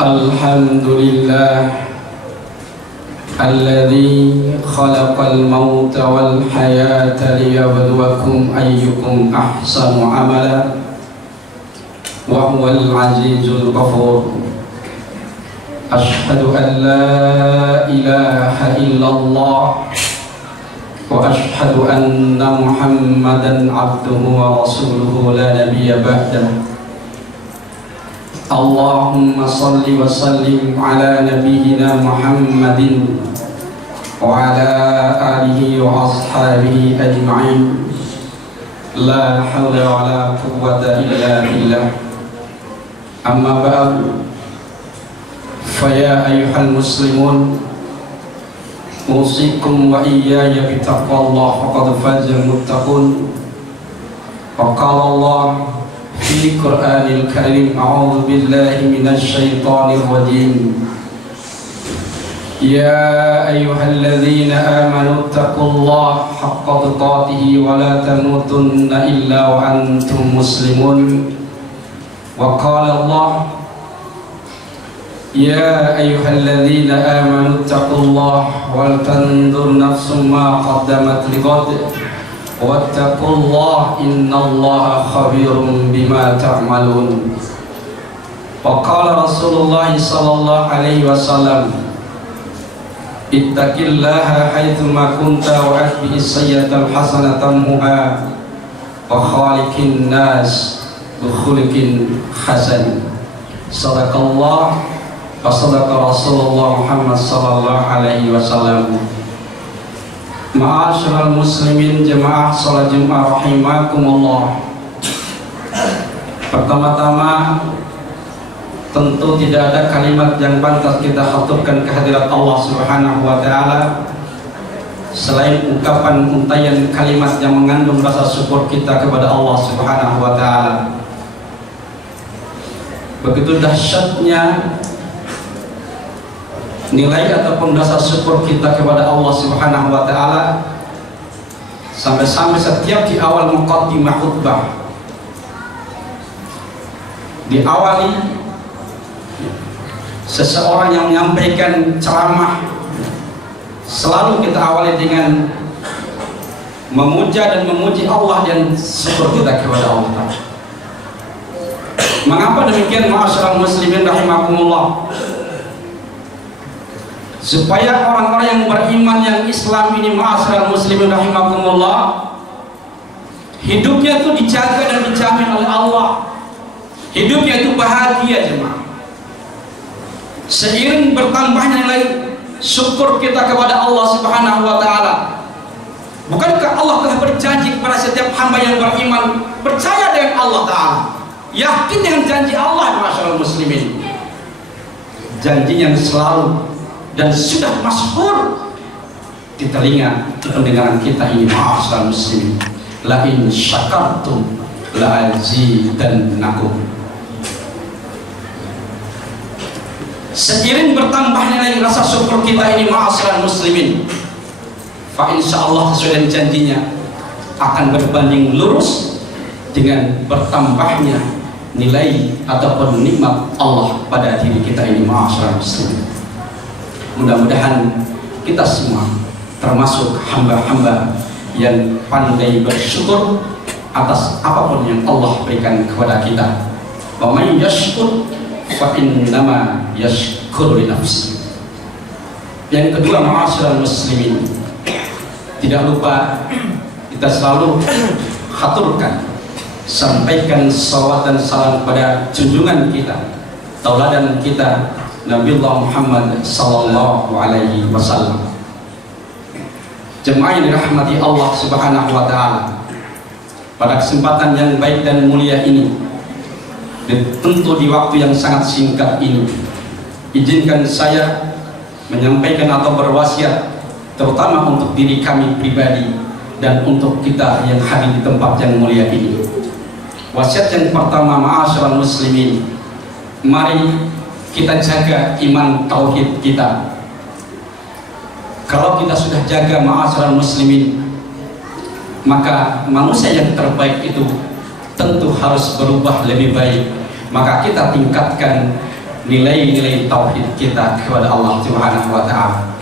Alhamdulillah alladzi khalaqal mauta wal hayata liyabluwakum ayyukum ahsanu amala wa huwal azizul ghafur. Ashhadu an la ilaha illallah wa ashhadu anna Muhammadan abduhu wa rasuluhu la nabiyya ba'dah. Allahumma salli wa sallim ala nabiyyina Muhammadin wa ala alihi wa ashabihi ajma'in. La hawla wa la quwwata illa billah. Amma ba'du, faya ayyuhal muslimun, usikum wa iyaya bitaqwallah faqad fazal muttaqun. Wa qala Allah fi Qur'anil Karim, a'udzu billahi minasy syaithanir rajim. Ya ayyuhalladzina amanu taqullaha haqqa tuqatih wa la tamutunna illa wa antum muslimun. Wa qala Allah, ya ayyuhalladzina amanu taqullaha wal tanzur nafsum ma qaddamat lighad wattaqullaha innallaha khabirum bima ta'malun. Wa qala Rasulullah sallallahu alaihi wasallam, ittaqillaha haitsu ma kunta wa atbi'is sayyi'atal hasanata tamhuha wa khaliqin nas bi khuluqin hasan. Sadaqallah wa sadaqa Rasulullah Muhammad sallallahu alaihi wasallam. Ma'asyiral muslimin jemaah salat Jumat rahimakumullah. Pertama-tama tentu tidak ada kalimat yang pantas kita haturkan kehadirat Allah Subhanahu wa taala selain ungkapan untayan kalimat yang mengandung rasa syukur kita kepada Allah Subhanahu wa taala. Begitu dahsyatnya nilai ataupun rasa syukur kita kepada Allah Subhanahu wa taala, sampai-sampai setiap di awal muqaddimah khutbah diawali seseorang yang menyampaikan ceramah, selalu kita awali dengan memuja dan memuji Allah dan syukur kita kepada Allah. Mengapa demikian ma'asyiral muslimin rahimakumullah? Supaya orang-orang yang beriman, yang Islam ini ma'asyiral muslimin rahimakumullah, hidupnya itu dijaga dan dijamin oleh Allah. Hidupnya itu bahagia jemaah. Seiring bertambahnya nilai syukur kita kepada Allah Subhanahu wa taala. Bukankah Allah telah berjanji kepada setiap hamba yang beriman, percaya dengan Allah taala, yakin dengan janji Allah ma'asyiral muslimin. Janji yang selalu dan sudah masyhur di telinga, di pendengaran kita ini ma'asyiral muslimin. La in syakartum la azidannakum. Seiring bertambahnya nilai rasa syukur kita ini ma'asyiral muslimin, fa insyaallah sesuai dengan janjinya akan berbanding lurus dengan bertambahnya nilai ataupun nikmat Allah pada diri kita ini ma'asyiral muslimin. Mudah-mudahan kita semua termasuk hamba-hamba yang pandai bersyukur atas apapun yang Allah berikan kepada kita. Wa may yashkur fa innama yashkuru li nafsi. Yang kedua ma'asyiral muslimin, tidak lupa kita selalu haturkan, sampaikan salawat dan salam kepada junjungan kita, tauladan kita, Nabiullah Muhammad sallallahu alaihi wasallam. Jemaah yang dirahmati Allah Subhanahu wa taala, pada kesempatan yang baik dan mulia ini, tentu di waktu yang sangat singkat ini, izinkan saya menyampaikan atau berwasiat terutama untuk diri kami pribadi dan untuk kita yang hadir di tempat yang mulia ini. Wasiat yang pertama ma'asyiral muslimin, mari kita jaga iman tauhid kita. Kalau kita sudah jaga ma'asyiral muslimin, maka manusia yang terbaik itu tentu harus berubah lebih baik. Maka kita tingkatkan nilai-nilai tauhid kita kepada Allah Subhanahu wa taala.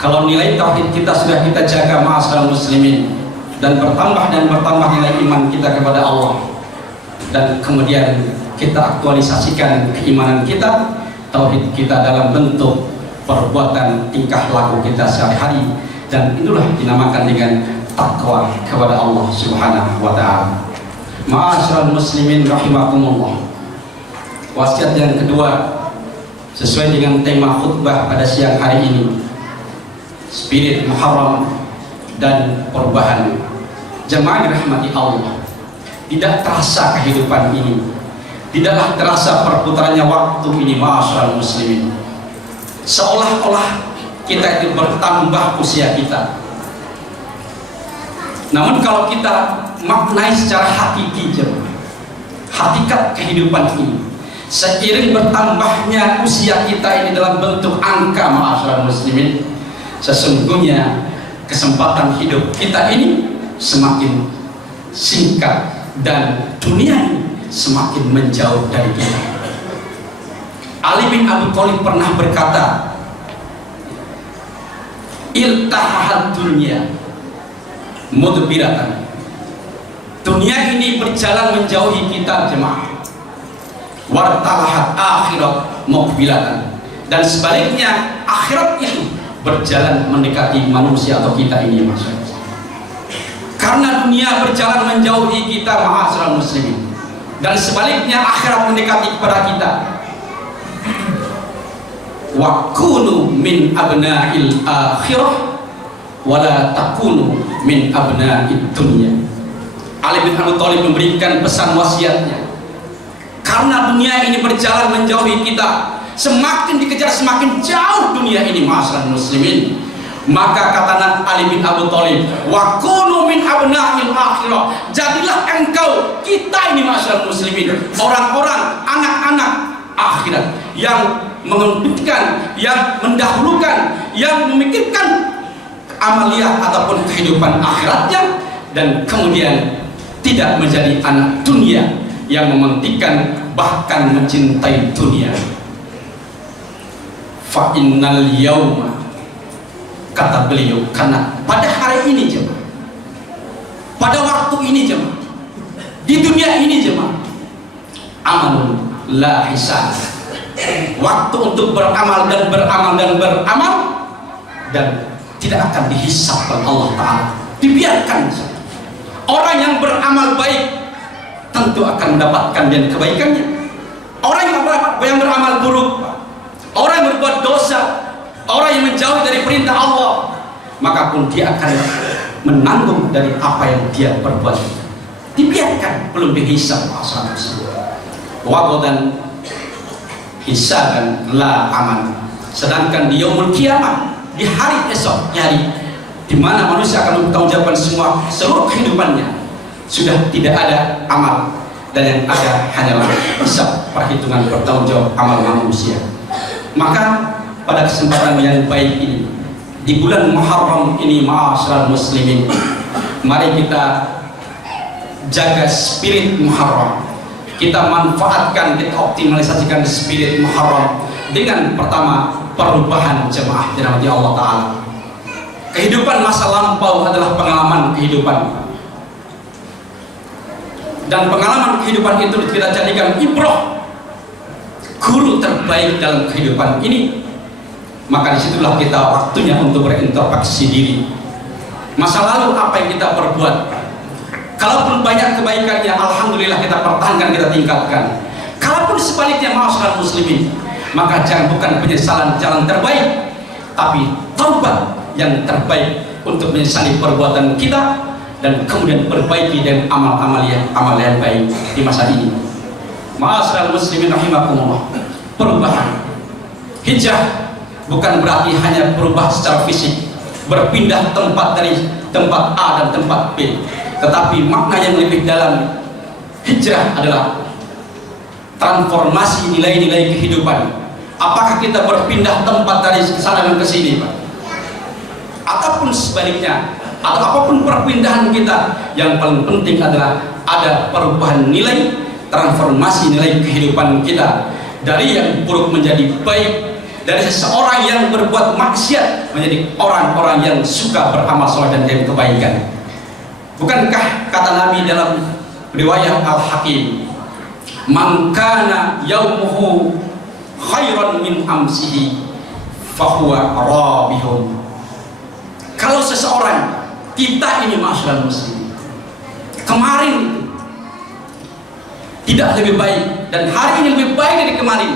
Kalau nilai tauhid kita sudah kita jaga ma'asyiral muslimin, dan bertambah nilai iman kita kepada Allah, dan kemudian kita aktualisasikan keimanan kita, tauhid kita dalam bentuk perbuatan tingkah laku kita sehari-hari, dan itulah dinamakan dengan takwa kepada Allah Subhanahu wa taala. Ma'asyiral muslimin rahimakumullah. Wasiat yang kedua sesuai dengan tema khutbah pada siang hari ini, spirit Muharram dan perubahan. Jemaah dirahmati Allah, tidak terasa kehidupan ini, tidaklah terasa perputarannya waktu ini ma'asyiral muslimin. Seolah-olah kita itu bertambah usia kita. Namun kalau kita maknai secara hakiki, hakikat kehidupan ini, seiring bertambahnya usia kita ini dalam bentuk angka ma'asyiral muslimin, sesungguhnya kesempatan hidup kita ini semakin singkat dan dunia ini semakin menjauh dari kita. Ali bin Abi Thalib pernah berkata, iltahat dunya mudbiratan. Dunia ini berjalan menjauhi kita jemaah. Wartalahat akhirat muqbilatan. Dan sebaliknya akhirat itu berjalan mendekati manusia atau kita ini maksudnya. Karena dunia berjalan menjauhi kita ma'asyiral muslimin, dan sebaliknya akhirat mendekati kepada kita. Wa kunu min abna'il akhirah wala takunu min abna'id dunya. Ali bin Abi Thalib memberikan pesan wasiatnya, karena dunia ini berjalan menjauhi kita, semakin dikejar semakin jauh dunia ini ma'asyiral muslimin. Maka kata Ali bin Abi Thalib, wa kunu min abna'il akhirah, jadilah engkau, kita ini ma'asyiral muslimin, orang-orang anak-anak akhirat yang mengedepankan, yang mendahulukan, yang memikirkan amaliyah ataupun kehidupan akhiratnya, dan kemudian tidak menjadi anak dunia yang mementingkan bahkan mencintai dunia. Fa innal yauma, kata beliau, karena pada hari ini jemaah, pada waktu ini jemaah, di dunia ini jemaah, amalun la hisab, waktu untuk beramal dan beramal dan beramal, dan tidak akan dihisab oleh Allah Ta'ala, dibiarkan saja. Orang yang beramal baik tentu akan mendapatkan dan kebaikannya. Orang yang beramal buruk, orang yang berbuat dosa, orang yang menjauh dari perintah Allah, maka pun dia akan menanggung dari apa yang dia perbuat. Dibiarkan, belum dihisab. Wagodan hisaban la aman. Sedangkan di yaumul kiamah, di hari esok, hari di mana manusia akan mempertanggungjawabkan seluruh kehidupannya, sudah tidak ada amal, dan yang ada hanyalah hisab, perhitungan pertanggungjawab amal manusia. Maka pada kesempatan yang baik ini, di bulan Muharram ini ma'asyiral muslimin, mari kita jaga spirit Muharram. Kita manfaatkan, kita optimalisasikan spirit Muharram dengan pertama perubahan jemaah dirahmati Allah Ta'ala. Kehidupan masa lampau adalah pengalaman kehidupan, dan pengalaman kehidupan itu kita jadikan ibrah, guru terbaik dalam kehidupan ini. Maka disitulah kita waktunya untuk berintrospeksi diri. Masa lalu apa yang kita perbuat, kalaupun banyak kebaikannya, alhamdulillah kita pertahankan, kita tingkatkan. Kalaupun sebaliknya ma'asyiral muslimin, maka jangan, bukan penyesalan jalan terbaik, tapi taubat yang terbaik untuk menyesali perbuatan kita, dan kemudian perbaiki dengan amal-amal yang baik di masa ini. Ma'asyiral muslimin rahimakumullah. Perubahan hijrah bukan berarti hanya berubah secara fisik, berpindah tempat dari tempat A dan tempat B, tetapi makna yang lebih dalam hijrah adalah transformasi nilai-nilai kehidupan. Apakah kita berpindah tempat dari sana dan ke sini, Pak? Ataupun sebaliknya, atau apapun perpindahan kita, yang paling penting adalah ada perubahan nilai, transformasi nilai kehidupan kita dari yang buruk menjadi baik, dari seseorang yang berbuat maksiat menjadi orang-orang yang suka beramal saleh dan kebaikan. Bukankah kata Nabi dalam riwayat Al-Hakim, man kana yaumuhu khairan min amsihi fahuwa rabihun. Kalau seseorang, kita ini masyarakat muslim, kemarin tidak lebih baik dan hari ini lebih baik dari kemarin,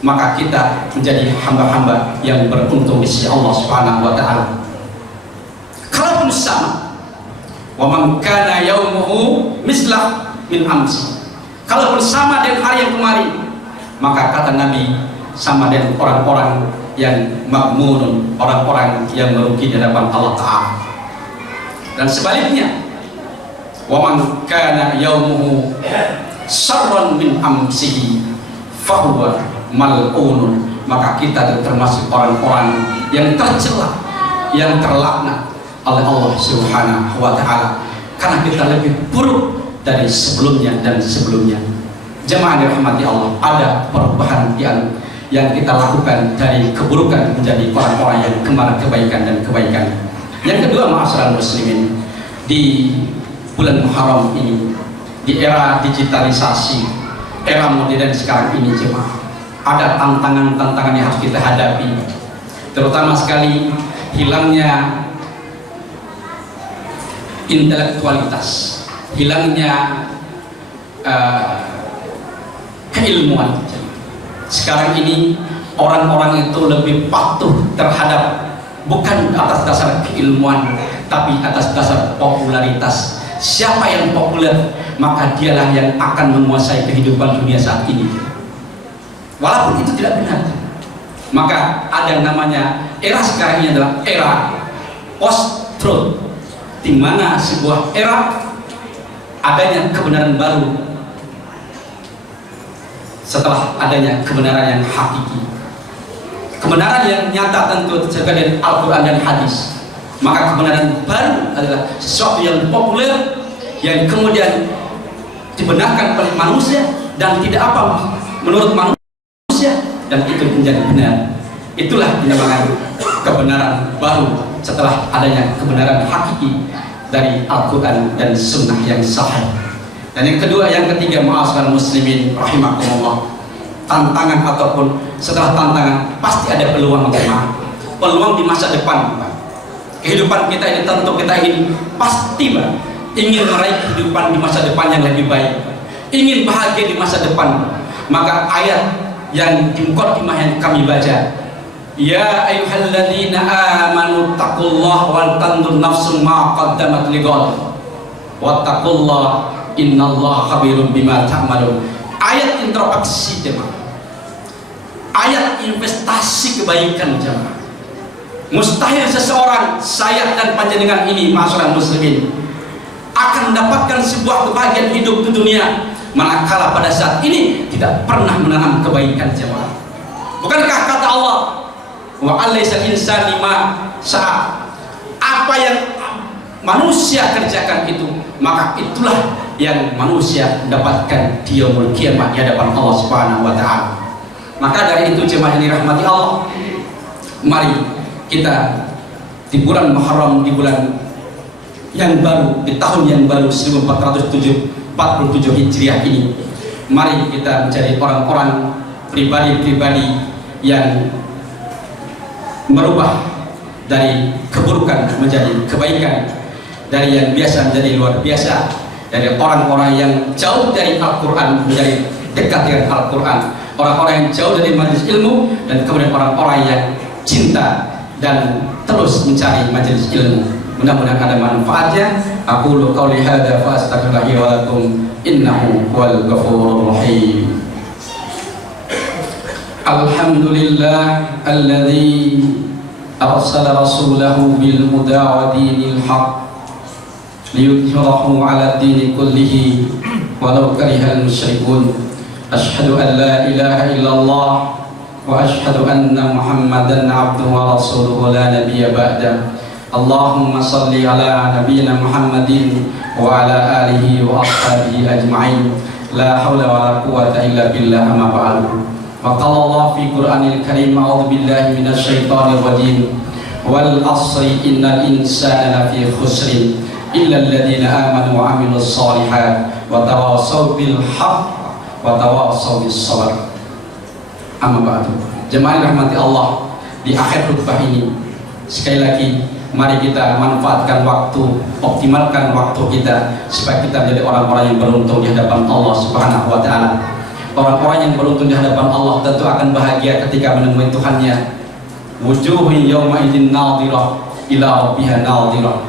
maka kita menjadi hamba-hamba yang beruntung di sisi Allah Subhanahu wa taala. Kalaupun sama, wa man kana yaumuhu mislah min amsi. Kalaupun sama dengan hari yang kemarin, maka kata Nabi sama dengan orang-orang yang makmunun, orang-orang yang merugi di hadapan Allah Ta'ala. Dan sebaliknya, wa man kana yaumuhu syarran min amsihi fahuwa mal'unun, maka kita termasuk orang-orang yang tercela, yang terlaknat oleh Allah Subhanahu wa taala karena kita lebih buruk dari sebelumnya dan sebelumnya. Jemaah dirahmati Allah, ada perubahan yang kita lakukan dari keburukan menjadi orang-orang yang kembali kebaikan dan kebaikan. Yang kedua, ma'asyiral muslimin, di bulan Muharram ini, di era digitalisasi, era modern sekarang ini, jemaah, ada tantangan-tantangan yang harus kita hadapi, terutama sekali hilangnya intelektualitas, hilangnya keilmuan. Sekarang ini orang-orang itu lebih patuh terhadap bukan atas dasar keilmuan, tapi atas dasar popularitas. Siapa yang populer, maka dialah yang akan menguasai kehidupan dunia saat ini. Walaupun itu tidak benar, maka ada namanya era sekarang ini adalah era post-truth, di mana sebuah era adanya kebenaran baru setelah adanya kebenaran yang hakiki, kebenaran yang nyata tentu terkait dengan Al-Quran dan Hadis. Maka kebenaran baru adalah sesuatu yang populer, yang kemudian dibenarkan oleh manusia dan tidak apa menurut manusia, dan itu menjadi benar. Itulah dinamakan kebenaran baru setelah adanya kebenaran hakiki dari Al-Quran dan Sunnah yang sahih. Dan yang kedua, yang ketiga, ma'asyiral muslimin rahimakumullah, tantangan ataupun setelah tantangan pasti ada peluang, peluang di masa depan. Kehidupan kita ini tentu kita ingin pasti ingin meraih kehidupan di masa depan yang lebih baik, ingin bahagia di masa depan. Maka ayat yang di muqaddimah yang kami baca, ya ayyuhalladzina amanu taqullaha wal tanzur nafsum ma qaddamat lighad wattaqullaha innallaha khabirum bima ta'malun. Ayat introspeksi, jemaah, ayat investasi kebaikan, jemaah. Mustahil seseorang, saya dan panjenengan ini, ma'asyiral muslimin, akan mendapatkan sebuah kebahagiaan hidup di dunia manakala pada saat ini tidak pernah menanam kebaikan, jemaah. Bukankah kata Allah, wa alaysal insani ma sa'a, apa yang manusia kerjakan itu, maka itulah yang manusia dapatkan di yaumul qiyamah di hadapan Allah Subhanahu wa taala. Maka dari itu, jemaah yang dirahmati Allah, mari kita di bulan Muharram, di bulan yang baru, di tahun yang baru 1447 Hijriah ini, mari kita menjadi orang-orang, pribadi-pribadi yang merubah dari keburukan menjadi kebaikan, dari yang biasa menjadi luar biasa, dari orang-orang yang jauh dari Al-Quran menjadi dekat dengan Al-Quran, orang-orang yang jauh dari majelis ilmu, dan kemudian orang-orang yang cinta dan terus mencari majelis ilmu. Mudah-mudahan ada manfaatnya. Aqulu qauli hadza fa astaghfirullahi wa lakum innahu huwal ghafurur rahim. Alhamdulillah alladzi arsala rasulahu bil huda wa dinil haqq liyudhhirahu 'ala ad-dini kullihi walau karihal musyrikun. Asyhadu an la ilaha illallah wa asyhadu anna Muhammadan abduhu wa rasuluhu la nabiyya ba'da. Allahumma salli ala nabiyyina Muhammadin wa ala alihi wa ashabihi ajma'in. La haula wa la quwwata illa billah, amma ba'du. Wa qala Allah fi Qur'anil Karim, a'udzu billahi minasy syaithanir rajim. Wal 'asri innal insana lafi khusrin illa alladziina aamanu wa 'amilus shalihat wa tawassaw bil haqq wa tawassaw bis sabr. Amma ba'du. Jemaah rahmati Allah, di akhir khutbah ini sekali lagi mari kita manfaatkan waktu, optimalkan waktu kita supaya kita menjadi orang-orang yang beruntung di hadapan Allah Subhanahu wa taala. Orang-orang yang beruntung di hadapan Allah tentu akan bahagia ketika menemui Tuhannya. Wujuhun yawma idzin nadhirah ila rabbiha nadhirah.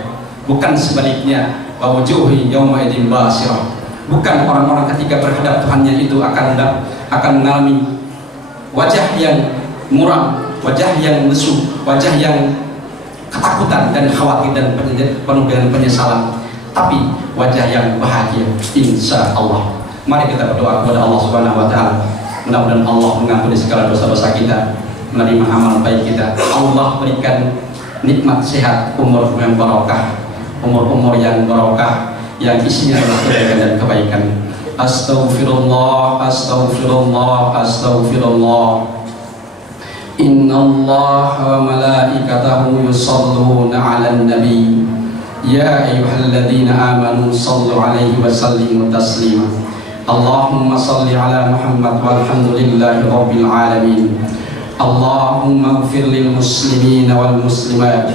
Bukan sebaliknya, wa wujuhun yawma idzin basirah. Bukan orang-orang ketika berhadap Tuhannya itu akan mengalami wajah yang muram, wajah yang lesu, wajah yang ketakutan dan khawatir dan penuh dengan penyesalan, tapi wajah yang bahagia insya Allah. Mari kita berdoa kepada Allah Subhanahu wa taala. Mudah-mudahan Allah mengampuni segala dosa-dosa kita, menerima amal baik kita. Allah berikan nikmat sehat, umur yang barokah, umur yang barokah yang isinya adalah kebaikan dan kebaikan. Astaghfirullah, astaghfirullah, astaghfirullah. Inna Allah wa malaikatahu yusalluna 'alan nabi. Ya ayyuhalladzina amanu sallu 'alaihi wa sallimu taslima. Allahumma salli 'ala Muhammad walhamdulillahi rabbil alamin. Allahumma ighfir lil muslimina wal muslimat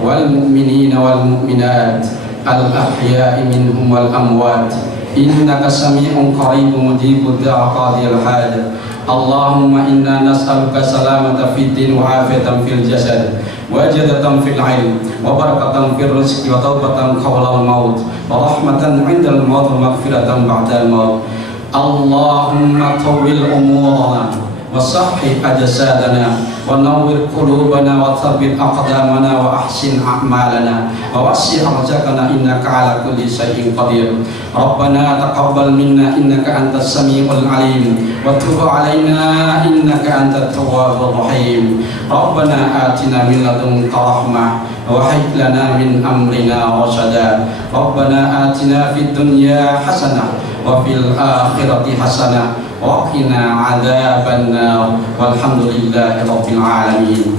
wal mu'minina wal mu'minat al ahya'i minhum wal amwat. Innaka sami'un qaribun mujibud da'wati al-hajat. Allahumma inna nas'aluka salamata fid din wa afiyatan fil jasad wa jadatan fil ilm wa barakatan fil rizqi wa taubatan qabla al-maut wa rahmatan 'indal maut wa maghfiratan ba'da al-maut. Allahumma tawwil umurana wa sahhih ajsadana wa nawwir qulubana wa thabbit aqdamana wa ahsin a'malana wa wasi' arzaqana innaka 'ala kulli shay'in qadir. Rabbana taqabbal minna innaka antas samiul alim wa tub 'alaina innaka antat tawwabur rahim. Rabbana atina min ladunka rahmah wa hab lana min amrina rashada. Rabbana atina fid dunya hasanah wa fil akhirati hasanah wa qina 'adzabannar. Walhamdulillahi rabbil alamin.